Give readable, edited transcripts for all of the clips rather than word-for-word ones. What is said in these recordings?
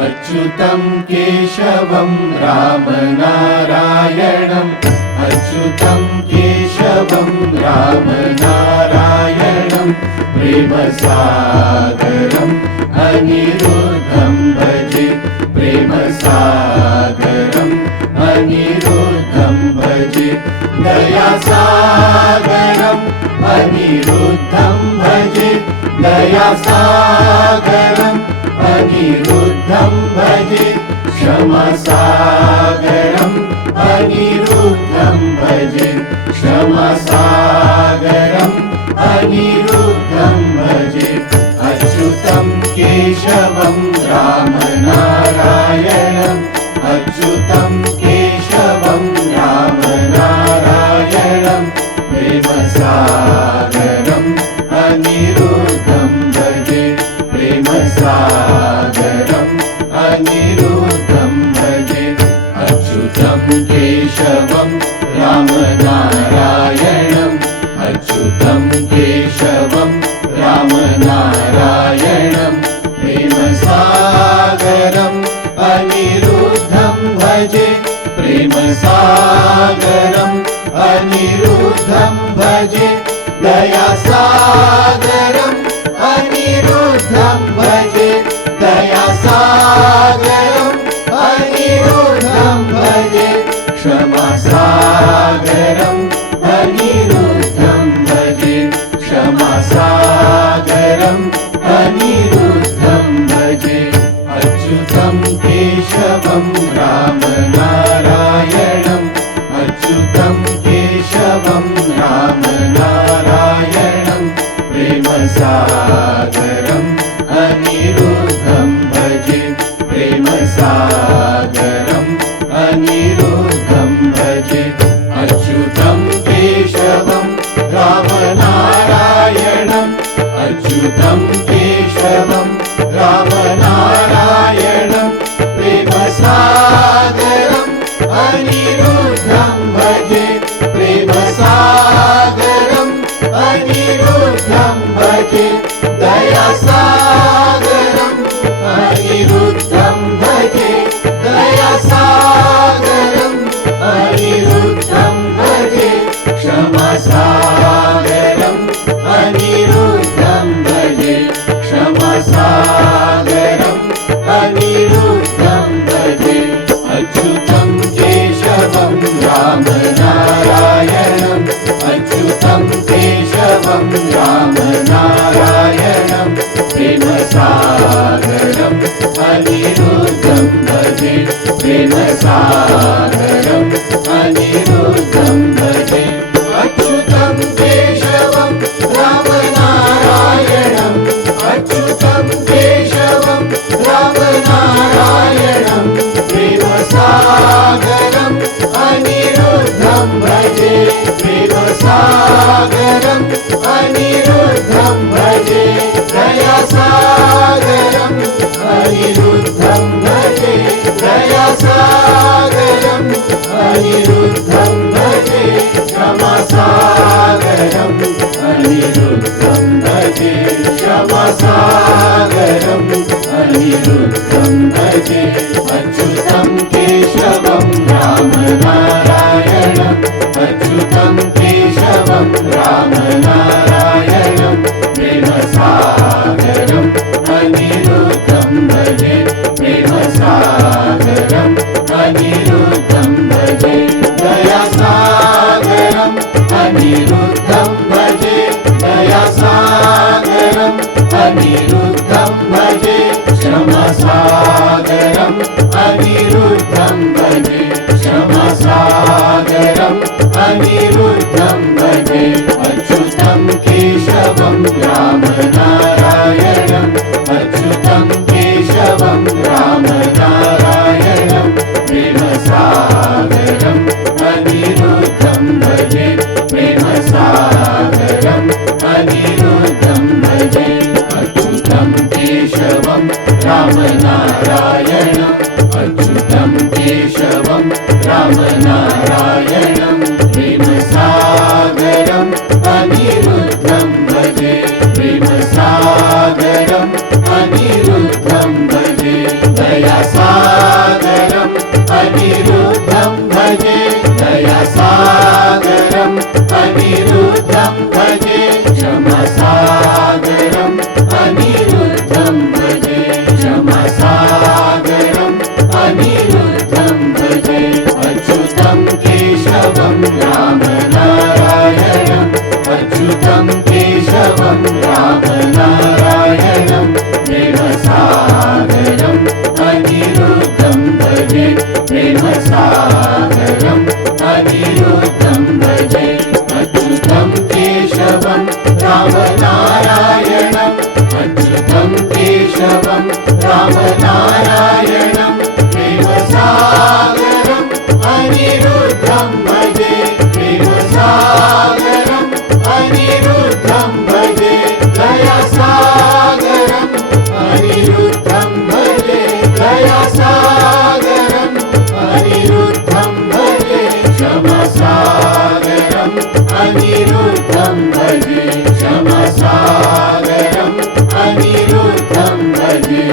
अच्युतं केशवं रामनारायणम् अच्युतं केशवं रामनारायणं प्रेमसागरम् अनिरुद्धं भजे प्रेमसागरम् अनिरुद्धं भजे दयासागरम् अनिरुद्धं भजे दयासागरम् अनिरुद्धं भजे क्षमासागरम् अनिरुद्धं भजे क्षमासागरम् अनिरुद्धं भजे अच्युतं केशवं रामनारायणम् अच्युतं केशवं रामनारायणं प्रेमसागरम् अनिरुद्धं भजे प्रेमसागरम् अनिरुद्धं भजे अच्युतं केशवं रामनारायणम् अच्युतं केशवं रामनारायणं प्रेमसागरम् अनिरुद्धं भजे प्रेमसागरम् अनिरुद्धं भजे दयासागरम् अनिरुद्धं भजे दयासागरम् अनिरुद्धं भजे क्षमासागरम् अनिरुद्धं भजे क्षमासागरम् अनिरुद्धं भजे अच्युतं केशवं रामनारायणम् अच्युतं केशवं रामनारायणं प्रेमसागरम् अनिरुद्धं भजे प्रेमसागरम् अनिरुद्धं भजे अच्युतं केशवं रामनारायणम् अच्युतं केशवं रामनारायणं प्रेमसागरम् अनिरुद्धं भजे प्रेमसागरम् अनिरुद्धं भजे दयासागरम् अनिरुद्धं भजे दयासागरम् अनिरुद्धं भजे क्षमासागरम् अनिरुद्धं भजे क्षमासागरम् अनिरुद्धं भजे अच्युतं केशवं रामनारायणम् अच्युतं केशवं रामनारायणं प्रेमसागरम् अनिरुद्धं भजे प्रेमसागरम् अनिरुद्धं भजे अच्युतं केशवं रामनारायणम् अच्युतं केशवं रामनारायणं प्रेमसागरम् अनिरुद्धं भजे प्रेमसागरम् अनिरुद्धं भजे दयासागरम् अनिरुद्धं भजे दयासागरम् अनिरुद्धं भजे क्षमासागरम् अनिरुद्धं भजे क्षमासागरम् अनिरुद्धं भजे अच्युतं केशवं रामनारायणम् अच्युतं केशवं रामनारायणं प्रेमसागरम् अनिरुद्धं भजे प्रेमसागरम् अनिरुद्धं भजे दयासागरम् अनिरुद्धं भजे दयासागरम् अनिरुद्धं भजे क्षमासागरम् अनिरुद्धं भजे क्षमासागरम् अनिरुद्धं भजे अच्युतं केशवं रामनारायणम् अच्युतं केशवं रामनारायणं प्रेमसागरम् अनिरुद्धं भजे प्रेमसागरम् अनिरुद्धं भजे अच्युतं केशवं रामनारायणम् अच्युतं केशवं रामनारायणं प्रेमसागरम् अनिरुद्धं भजे प्रेमसागरम् अनिरुद्धं भजे दयासागरम् अनिरुद्धं भजे दयासागरम् अनिरुद्धं भजे क्षमासागरम् अनिरुद्धं भजे क्षमासागरम् अनिरुद्धं भजे अच्युतं केशवं रामनारायणम् अच्युतं केशवं रामनारायणं प्रेमसागरम् अनिरुद्धं भजे प्रेमसागरम् अनिरुद्धं भजे अच्युतं केशवं रामनारायणम् अच्युतं केशवं रामनारायणं प्रेमसागरम् अनिरुद्धं भजे प्रेमसागरम् अनिरुद्धं भजे दयासागरम् अनिरुद्धं भजे दयासागरम् अनिरुद्धं भजे क्षमासागरम् अनिरुद्धं भजे क्षमासागरम् अनिरुद्धं भजे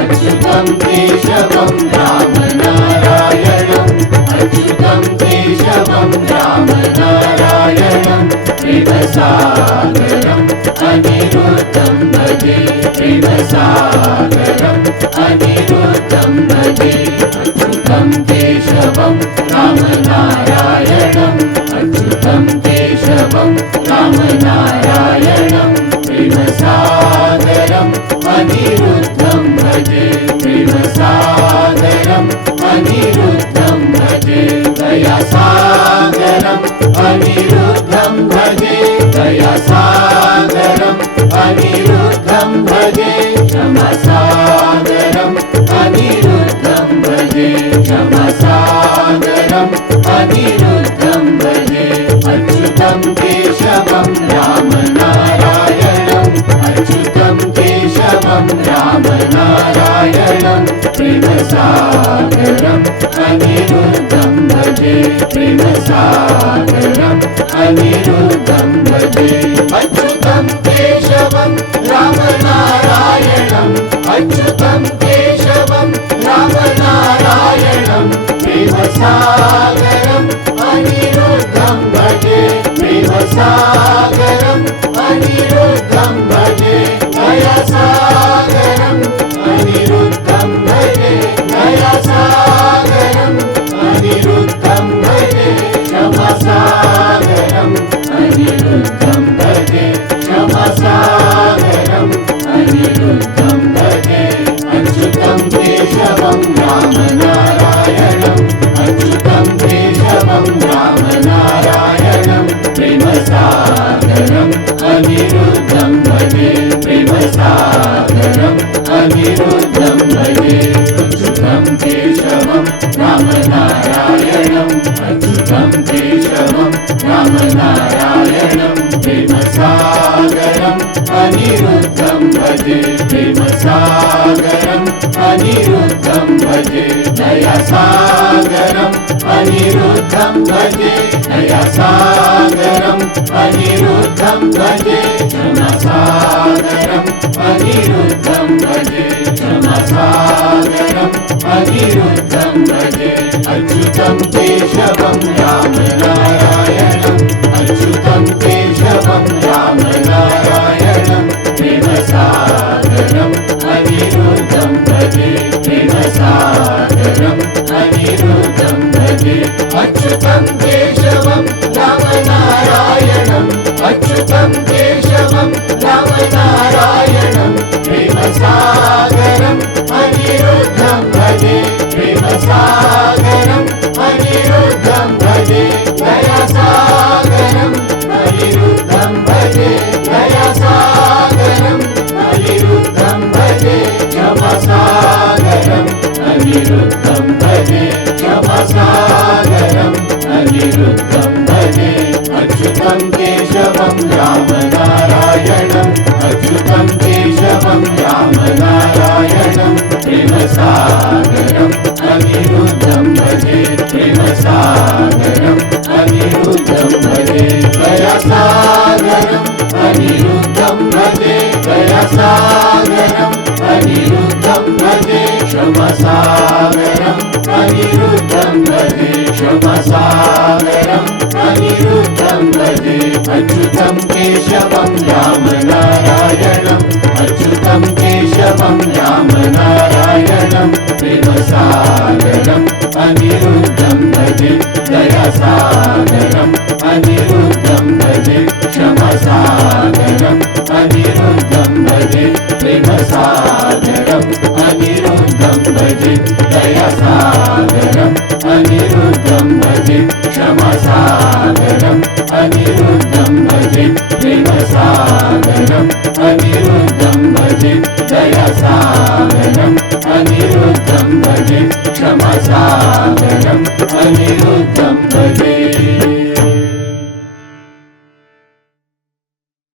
अच्युतं केशवं रामनारायणम् अच्युतं केशवं रामनारायणं प्रेमसागरम् अनिरुद्धं भजे प्रेमसागरम् अनिरुद्धं भजे अच्युतं केशवं रामनारायणम् अच्युतं केशवं रामनारायणं प्रेमसागरम् अनिरुद्धं भजे प्रेमसागरम् अनिरुद्धं भजे दयासागरम् अनिरुद्धं भजे दयासागरम् अनिरुद्धं भजे क्षमासागरम् अनिरुद्धं भजे क्षमासागरम् अनिरुद्धं भजे अच्युतं केशवं रामनारायणम् अच्युतं केशवं रामनारायणं प्रेमसागरम् अनिरुद्धं भजे प्रेमसागरम् अनिरुद्धं भजे अच्युतं केशवं रामनारायणम् अच्युतं केशवं रामनारायणं प्रेमसागरम् अनिरुद्धं भजे प्रेमसागरम् अनिरुद्धं भजे दयासागरम् अनिरुद्धं भजे दयासागरम् अनिरुद्धं भजे क्षमासागरम् अनिरुद्धं भजे क्षमासागरम् अनिरुद्धं भजे अच्युतं केशवं रामनारायणम् अच्युतं केशवं रामनारायणं प्रेमसागरम् अनिरुद्धं भजे प्रेमसागरम् अनिरुद्धं भजे अच्युतं केशवं रामनारायणम् अच्युतं केशवं रामनारायणं प्रेमसागरम् अनिरुद्धं भजे प्रेमसागरम् अनिरुद्धं भजे दयासागरम् अनिरुद्धं भजे दयासागरम् अनिरुद्धं भजे क्षमासागरम् अनिरुद्धं भजे क्षमासागरम् अनिरुद्धं भजे अच्युतं केशवं रामनारायणम् अच्युतं केशवं रामनारायणं प्रेमसागरम् अनिरुद्धं भजे प्रेमसागरम् अनिरुद्धं भजे अच्युतं केशवं रामनारायणम् अच्युतं केशवं रामनारायणं प्रेमसागरम् अनिरुद्धं भजे प्रेमसागरम् अनिरुद्धं भजे दयासागरम् अनिरुद्धं भजे दयासागरम् अनिरुद्धं भजे क्षमासागरम् अनिरुद्धं भजे क्षमासागरम् अनिरुद्धं भजे अच्युतं केशवं रामनारायणम् अच्युतं केशवं रामनारायणं प्रेमसागरम् अनिरुद्धं भजे प्रेमसागरम् अनिरुद्धं भजे दयासागरम् अनिरुद्धं भजे दयासागरम् अनिरुद्धं अनिरुद्धं भजे क्षमसागरम् अनिरुद्धं भजे क्षमसागरम् अनिरुद्धं भजे अच्युतं केशवं रामनारायणम् अच्युतं केशवं रामनारायणं प्रेमसागरम् अनिरुद्धं भजे दयासागरम् अनिरुद्धं भजे क्षमसागरम् अनिरुद्धं भजे प्रेमसागरम् अनिरुद्धं भजे दयासागरम् अनिरुद्धं भजे क्षमसागरम् अनिरुद्धं भजे प्रेमसागरम् अनिरुद्धं भजे दयासागरम् अनिरुद्धं भजे क्षमसागरम् अनिरुद्धं